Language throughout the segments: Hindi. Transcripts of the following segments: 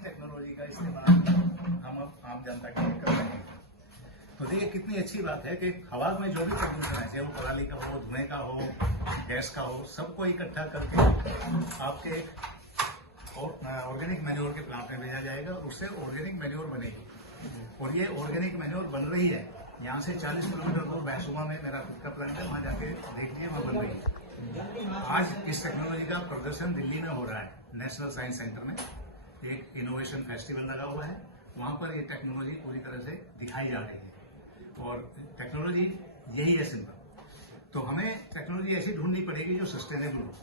टेक्नोलॉजी का इस्तेमाल हम अब आम जनता के लिए कर रहे हैं। तो देखिए कितनी अच्छी बात है कि हवा में जो भी प्रदूषण है, चाहे वो पराली का हो, धुएं का हो, गैस का हो, सबको इकट्ठा करके आपके एक ऑर्गेनिक मैन्योर के प्लांट में भेजा जाएगा। उससे ऑर्गेनिक मैन्योर बनेगी और ये ऑर्गेनिक मैन्योर बन रही है। यहाँ से 40 किलोमीटर दूर बैसुमा में मेरा खुद का प्लांट है, वहां जाके देखिए, वहां बन रही है। आज इस टेक्नोलॉजी का प्रदर्शन दिल्ली में हो रहा है, नेशनल साइंस सेंटर में एक इनोवेशन फेस्टिवल लगा हुआ है। वहां पर ये टेक्नोलॉजी पूरी तरह से दिखाई जा रही है और टेक्नोलॉजी यही है सिंपल। तो हमें टेक्नोलॉजी ऐसी ढूंढनी पड़ेगी जो सस्टेनेबल हो,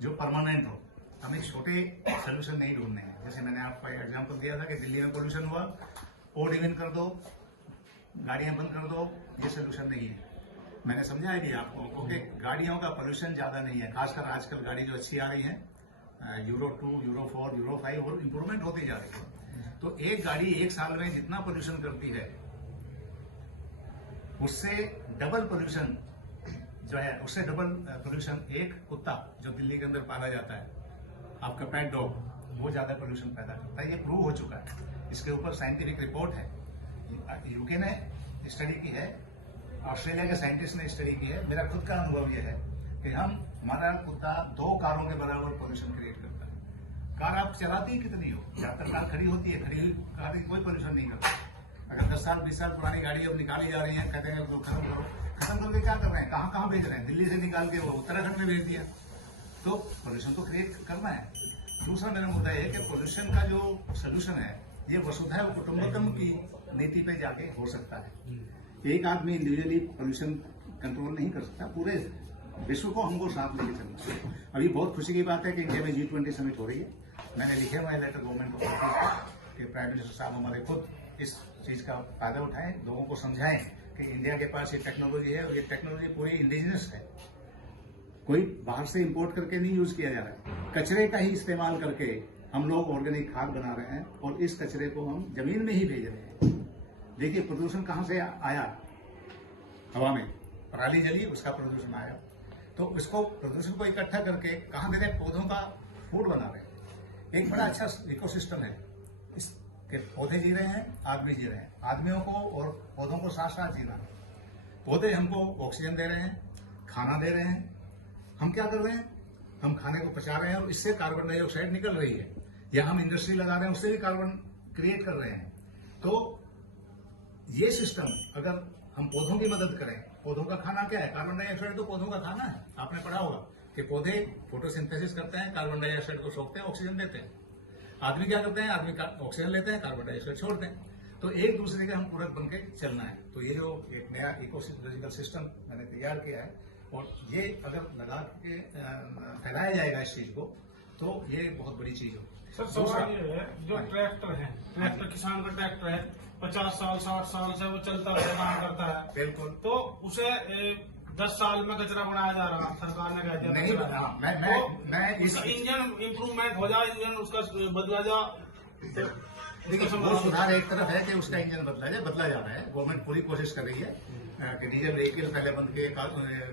जो परमानेंट हो। हमें छोटे सोल्यूशन नहीं ढूंढने हैं। जैसे मैंने आपको एग्जांपल दिया था कि दिल्ली में पोल्यूशन हुआ, ओड इवन कर दो, गाड़ियां बंद कर दो, ये सोल्यूशन नहीं है। मैंने समझा है कि आपको, क्योंकि गाड़ियों का पोल्यूशन ज्यादा नहीं है। खासकर आजकल गाड़ी जो अच्छी आ रही है, यूरो 2, यूरो 4, यूरो 5 और इम्प्रूवमेंट होती जा रही है। तो एक गाड़ी एक साल में जितना पोल्यूशन करती है, उससे डबल पोल्यूशन जो है, उससे डबल पोल्यूशन एक कुत्ता जो दिल्ली के अंदर पाला जाता है, आपका पेट डॉग, वो ज्यादा पोल्यूशन पैदा करता है। ये प्रूव हो चुका है, इसके ऊपर साइंटिफिक रिपोर्ट है। यूके ने स्टडी की है, ऑस्ट्रेलिया के साइंटिस्ट ने स्टडी की है। मेरा खुद का अनुभव यह है कि हमारा कुत्ता 2 कारों के बराबर पोल्यूशन क्रिएट करता है। कार आप चलाती ही कितनी हो, ज्यादातर कार खड़ी होती है, खड़ी कार की कोई पोल्यूशन नहीं करती। अगर 10 साल 20 साल पुरानी गाड़ी अब निकाली जा रही है, कहते हैं खत्म करो, खत्म करके क्या कर रहे हैं, कहाँ भेज रहे हैं? दिल्ली से निकाल के वो उत्तराखंड में भेज दिया। तो पोल्यूशन तो क्रिएट करना है। दूसरा मेरा मुद्दा है कि पोल्यूशन का जो सोल्यूशन है, ये वसुधैव कुटुंबकम की नीति पे जाके हो सकता है। एक आदमी इंडिविजुअली पोल्यूशन कंट्रोल नहीं कर सकता, पूरे विश्व को हमको साथ लेके चलना है। अभी बहुत खुशी की बात है कि इंडिया में G20 समिट हो रही है। मैंने लिखे हुए लेटर गवर्नमेंट को कि प्राइम मिनिस्टर साहब हमारे खुद इस चीज का फायदा उठाएं, लोगों को समझाएं कि इंडिया के पास ये टेक्नोलॉजी है और ये टेक्नोलॉजी पूरी इंडिजिनस है, कोई बाहर से इंपोर्ट करके नहीं यूज किया जा रहा है। कचरे का ही इस्तेमाल करके हम लोग ऑर्गेनिक खाद बना रहे हैं और इस कचरे को हम जमीन में ही भेज रहे हैं। देखिए प्रदूषण कहां से आया, हवा में पराली जली, उसका प्रदूषण आया। तो इसको प्रदूषण को इकट्ठा करके कहां दे रहे हैं, पौधों का फूड बना रहे हैं। एक बड़ा अच्छा इकोसिस्टम है, इसके पौधे जी रहे हैं, आदमी जी रहे हैं। आदमियों को और पौधों को साथ साथ जीना है। पौधे हमको ऑक्सीजन दे रहे हैं, खाना दे रहे हैं। हम क्या कर रहे हैं, हम खाने को पचा रहे हैं और इससे कार्बन डाइऑक्साइड निकल रही है, या हम इंडस्ट्री लगा रहे हैं, उससे भी कार्बन क्रिएट कर रहे हैं। तो ये सिस्टम अगर हम पौधों की मदद करें, पौधों का खाना क्या है, कार्बन डाइऑक्साइड तो पौधों का खाना है। आपने पढ़ा होगा कि पौधे फोटोसिंथेसिस करते हैं, कार्बन डाइऑक्साइड को सोखते हैं, ऑक्सीजन देते हैं। आदमी क्या करते हैं, आदमी ऑक्सीजन लेते हैं, कार्बन डाइऑक्साइड छोड़ते हैं। तो एक दूसरे के हम पूरक बन के चलना है। तो ये जो एक नया इकोलॉजिकल सिस्टम मैंने तैयार किया है, और ये अगर लगा के फैलाया जाएगा इस चीज को, तो ये बहुत बड़ी चीज हो। सर सवाल ये है, जो ट्रैक्टर है, ट्रैक्टर किसान का ट्रैक्टर है, 50 साल 60 साल से वो चलता है, काम करता है, बिल्कुल, तो उसे 10 साल में कचरा बनाया जा रहा है। सरकार ने कह दिया नहीं बना। मैं इसका इंजन इम्प्रूवमेंट हो जाए, इंजन उसका बदला जा। देखिए वो सुधार एक तरफ है कि उसका इंजन बदला जा रहा है। गवर्नमेंट पूरी कोशिश कर रही है कि डीजल व्हीकल पहले बंद के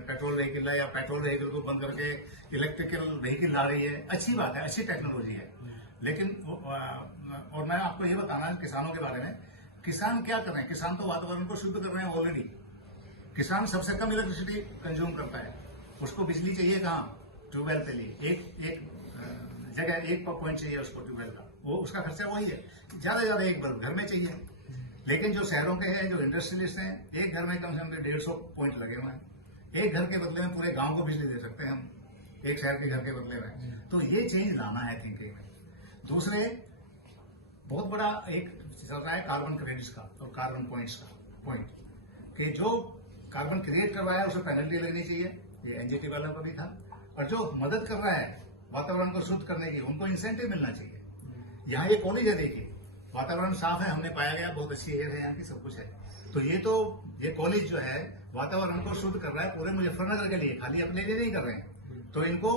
पेट्रोल व्हीकल या पेट्रोल व्हीकल को बंद करके इलेक्ट्रिकल व्हीकल ला रही है। अच्छी बात है, अच्छी टेक्नोलॉजी है। लेकिन और मैं आपको ये बताना किसानों के बारे में, किसान क्या कर रहे हैं, किसान तो वातावरण को शुद्ध कर रहे हैं ऑलरेडी। किसान सबसे कम इलेक्ट्रिसिटी कंज्यूम करता है। उसको बिजली चाहिए कहाँ, ट्यूबवेल के लिए। एक जगह एक पॉइंट चाहिए उसको ट्यूबवेल का, वो उसका खर्चा वही है। ज्यादा से ज्यादा एक बल्ब घर में चाहिए। लेकिन जो शहरों के हैं, जो इंडस्ट्रियलिस्ट हैं, एक घर में कम से कम 150 पॉइंट लगे हुए हैं। एक घर के बदले में पूरे गांव को बिजली दे सकते हैं हम, एक शहर के घर के बदले में। तो ये चेंज लाना है थिंकिंग में। दूसरे बहुत बड़ा एक चल रहा है कार्बन क्रेडिट्स का और कार्बन पॉइंट्स का पॉइंट, कि जो कार्बन क्रिएट कर रहा है उसे पेनल्टी लगनी चाहिए। ये एनजीटी वाला पर भी था। और जो मदद कर रहा है वातावरण को शुद्ध करने की, उनको इंसेंटिव मिलना चाहिए। यहाँ ये कॉलेज है, देखिए वातावरण साफ है, हमने पाया गया, बहुत अच्छी एयर है यहाँ की, सब कुछ है। तो ये कॉलेज जो है वातावरण को शुद्ध कर रहा है पूरे मुजफ्फरनगर के लिए, खाली अपने लिए नहीं कर रहे हैं। तो इनको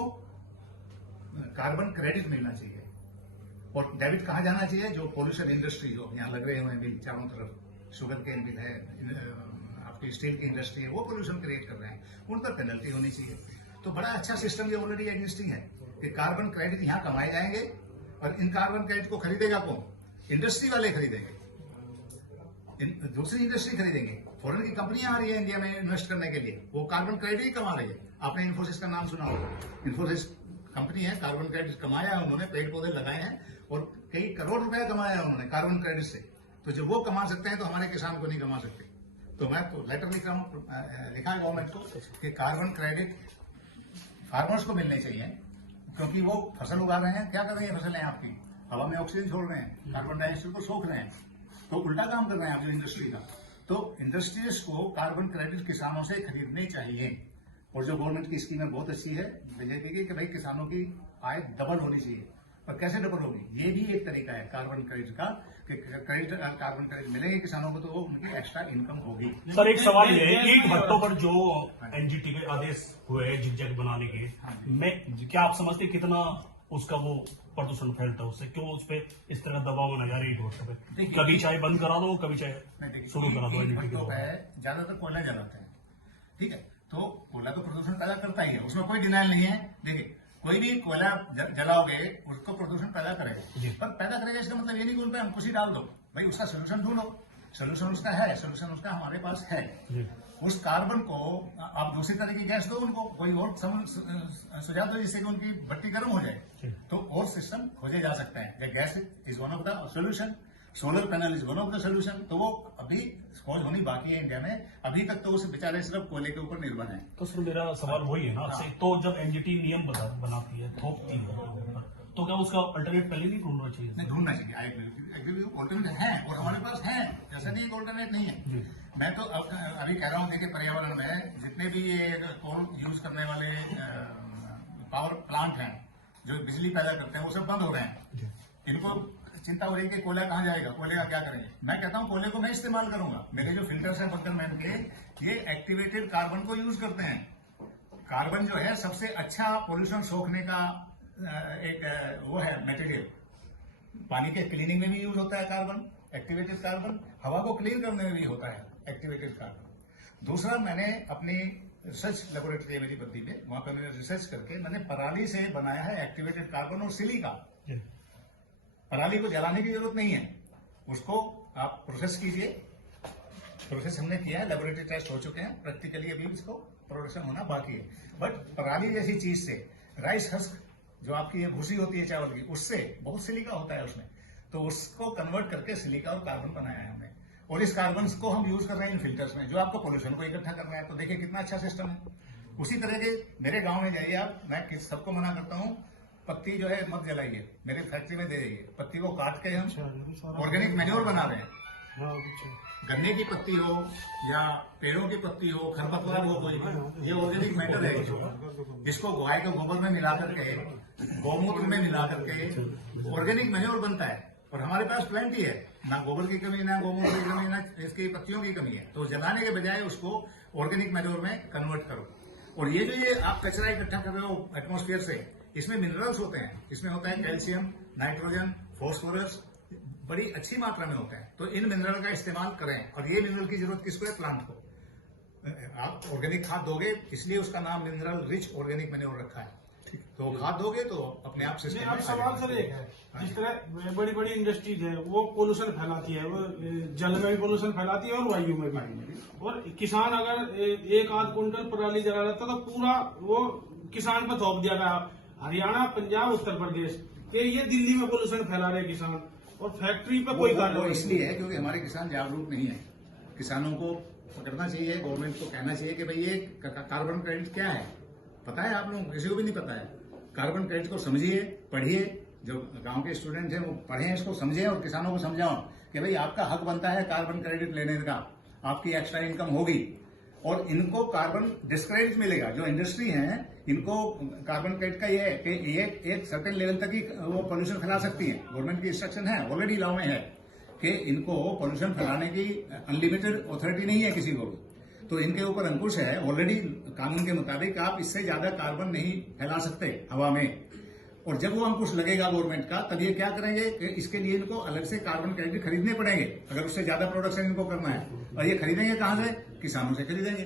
कार्बन क्रेडिट मिलना चाहिए। और डेबिट कहाँ जाना चाहिए, जो पोल्यूशन इंडस्ट्री जो यहाँ लग रहे हुए हैं चारों तरफ, शुगर केन मिल है, आपकी स्टील की इंडस्ट्री है, वो पोल्यूशन क्रिएट कर रहे हैं, उन पर पेनल्टी होनी चाहिए। तो बड़ा अच्छा सिस्टम ये ऑलरेडी एग्जिस्टिंग है कि कार्बन क्रेडिट यहाँ कमाए जाएंगे और इन कार्बन क्रेडिट को खरीदेगा कौन? इंडस्ट्री वाले खरीदेंगे, दूसरी इंडस्ट्री खरीदेंगे। फॉरेन की कंपनियां आ रही है इंडिया में इन्वेस्ट करने के लिए, वो कार्बन क्रेडिट ही कमा रही है। आपने इन्फोसिस का नाम सुना होगा, इन्फोसिस कंपनी है, कार्बन क्रेडिट कमाया है उन्होंने, पेड़ पौधे लगाए हैं और कई करोड़ रुपया कमाया है उन्होंने कार्बन क्रेडिट से। तो जब वो कमा सकते हैं तो हमारे किसान को नहीं कमा सकते। तो मैं तो लेटर लिखा है गवर्नमेंट को कि कार्बन क्रेडिट फार्मर्स को मिलने चाहिए, क्योंकि वो फसल उगा रहे हैं। क्या कर रही है फसलें आपकी? हवा में ऑक्सीजन छोड़ रहे हैं, कार्बन डाइऑक्साइड को सोख रहे हैं, तो उल्टा काम कर रहे हैं आप इंडस्ट्री का। तो इंडस्ट्रीज को कार्बन क्रेडिट किसानों से खरीदने चाहिए। और जो गवर्नमेंट की स्कीम है बहुत अच्छी है बीजेपी की कि भाई किसानों की आय डबल होनी चाहिए। पर कैसे डबल होगी? ये भी एक तरीका है कार्बन क्रेडिट का कि कार्बन क्रेडिट मिलेंगे किसानों को तो वो उनकी एक्स्ट्रा इनकम होगी। सर एक सवाल ये है, ईंट भट्टों पर जो एनजीटी के आदेश हुए हैं जिग बनाने के, मैं क्या आप समझते कितना उसका वो प्रदूषण फैलता है उससे? क्यों उस पर इस तरह दबाव बनाया जा रहा है ईंट भट्टों पे? कभी चाहे बंद करा दो, कभी चाहे शुरू करा दो। ज्यादातर कोयला जलाते हैं, ठीक है, तो कोयला तो प्रदूषण पैदा करता ही है, उसमें कोई डिनाइल नहीं है। देखिए कोई भी कोयला जलाओगे उसको प्रदूषण पैदा करेगा, पर पैदा करेगा इसका मतलब ये नहीं कि उन पर हम कुछ ही डाल दो। भाई उसका सोल्यूशन ढूंढो, सोल्यूशन उसका है, सोल्यूशन उसका हमारे पास है। उस कार्बन को आप दूसरी तरह की गैस दो उनको, कोई और सुझाव दो जिससे कि उनकी भट्टी गर्म हो जाए, तो और सिस्टम खोजे जा सकते हैं। Gas is one of the solution, solar panel is one of the solution. तो वो अभी खोज होनी बाकी है इंडिया में, अभी तक तो उस बेचारे सिर्फ कोयले के ऊपर निर्भर है। तो सर मेरा सवाल वही है ना आपसे, तो जब एनजीटी नियम बनाती है, थोपती है, तो क्या उसका अल्टरनेट पहले नहीं ढूंढना चाहिए? नहीं ढूंढना चाहिए, ऑल्टरनेट है और हमारे पास है, ऐसा नहीं ऑल्टरनेट नहीं है। मैं तो अभी कह रहा हूँ देखिए पर्यावरण में जितने भी ये कोल यूज करने वाले पावर प्लांट हैं जो बिजली पैदा करते हैं वो सब बंद हो रहे हैं। इनको चिंता हो रही है कि कोयला कहाँ जाएगा, कोयले का क्या करेंगे। मैं कहता हूँ कोयले को मैं इस्तेमाल करूंगा। मेरे जो फिल्टर्स हैं बर्तन के, ये एक्टिवेटेड कार्बन को यूज करते हैं। कार्बन जो है सबसे अच्छा पोल्यूशन सोखने का एक वो है मटेरियल। पानी के क्लीनिंग में भी यूज होता है कार्बन, एक्टिवेटेड कार्बन। हवा को क्लीन करने में भी होता है एक्टिवेटेड कार्बन। दूसरा, मैंने अपनी रिसर्च लेबोरेटरी है मेरी बद्दी में, वहां पर मैंने रिसर्च करके मैंने पराली से बनाया है एक्टिवेटेड कार्बन और सिलिका। पराली को जलाने की जरूरत नहीं है, उसको आप प्रोसेस कीजिए। प्रोसेस हमने किया है, लेबोरेटरी टेस्ट हो चुके हैं, प्रैक्टिकली अभी इसको प्रोडक्शन होना बाकी है। बट पराली जैसी चीज से, राइस हस्क जो आपकी ये भूसी होती है चावल की, उससे बहुत सिलिका होता है उसमें, तो उसको कन्वर्ट करके सिलिका और कार्बन बनाया है हमने। और इस कार्बन को हम यूज कर रहे हैं इन फिल्टर्स में, जो आपको पोल्यूशन को इकट्ठा करना है। तो देखिए कितना अच्छा सिस्टम है। उसी तरह के मेरे गांव में जाइए आप, मैं सबको मना करता हूँ पत्ती जो है मत जलाइए, मेरी फैक्ट्री में दे दीजिए। पत्ती को काट के हम ऑर्गेनिक मैन्योर बना रहे हैं। गन्ने की पत्ती हो या पेड़ों की पत्ती हो, खरपतवार हो कोई, ये ऑर्गेनिक मैटर है। इसको गाय के गोबर में मिला करके, गौमूत्र में मिला करके ऑर्गेनिक मैन्योर बनता है। और हमारे पास प्लेंटी है, ना गोबर की कमी, ना गौमूत्र की कमी, ना इसकी पत्तियों की कमी है। तो जलाने के बजाय उसको ऑर्गेनिक मैन्योर में कन्वर्ट करो। और ये जो ये आप कचरा इकट्ठा कर रहे हो एटमोस्फेयर से, इसमें मिनरल्स होते हैं, इसमें होता है कैल्शियम, नाइट्रोजन, फॉस्फोरस, बड़ी अच्छी मात्रा में होता है। तो इन मिनरल का इस्तेमाल करें। और ये मिनरल की जरूरत किसको है? प्लांट को। आप ऑर्गेनिक खाद दोगे, इसलिए उसका नाम मिनरल रिच ऑर्गेनिक मैन्योर रखा है। तो खाद दोगे तो अपने आप सिस्टम में। सवाल सर एक है, जिस तरह बड़ी बड़ी इंडस्ट्रीज है वो पोल्यूशन फैलाती है, वो जल में भी पोल्यूशन फैलाती है और वायु में भी। और किसान अगर एक आध कुंटल पराली जला लेता तो पूरा वो किसान पर थोप दिया गया। हरियाणा, पंजाब, उत्तर प्रदेश, ये दिल्ली में पोल्यूशन फैला रहे किसान, और फैक्ट्री पे कोई कार्रवाई इसलिए है क्योंकि हमारे किसान जागरूक नहीं है। किसानों को पकड़ना चाहिए, गवर्नमेंट को कहना चाहिए कि भाई ये कार्बन क्रेडिट क्या है, पता है आप लोगों को? किसी को भी नहीं पता है। कार्बन क्रेडिट को समझिए, पढ़िए। जो गांव के स्टूडेंट हैं वो पढ़ें, इसको समझें और किसानों को समझाओ कि भाई आपका हक बनता है कार्बन क्रेडिट लेने का, आपकी एक्स्ट्रा इनकम होगी। और इनको कार्बन डिस्क्रेडिट मिलेगा। जो इंडस्ट्री है इनको कार्बन क्रेडिट का ये है कि ये एक सर्टेन लेवल तक ही वो पोल्यूशन फैला सकती है। गवर्नमेंट की इंस्ट्रक्शन है, ऑलरेडी लॉ में है कि इनको पोल्यूशन फैलाने की अनलिमिटेड अथॉरिटी नहीं है किसी को भी। तो इनके ऊपर अंकुश है ऑलरेडी, कानून के मुताबिक आप इससे ज्यादा कार्बन नहीं फैला सकते हवा में। और जब वो अंकुश लगेगा गवर्नमेंट का, तब ये क्या करेंगे कि इसके लिए इनको अलग से कार्बन क्रेडिट खरीदने पड़ेंगे अगर उससे ज्यादा प्रोडक्शन इनको करना है। और ये खरीदेंगे कहां से? किसानों से खरीदेंगे,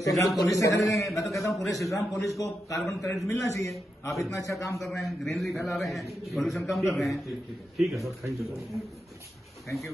श्रीराम कॉलेज से खरीदेंगे। मैं तो कहता हूँ पूरे श्रीराम कॉलेज को कार्बन क्रेडिट मिलना चाहिए। आप इतना अच्छा काम कर रहे हैं, ग्रीनरी फैला रहे हैं, पोल्यूशन कम कर रहे हैं। ठीक है sir, thank you sir. Thank you.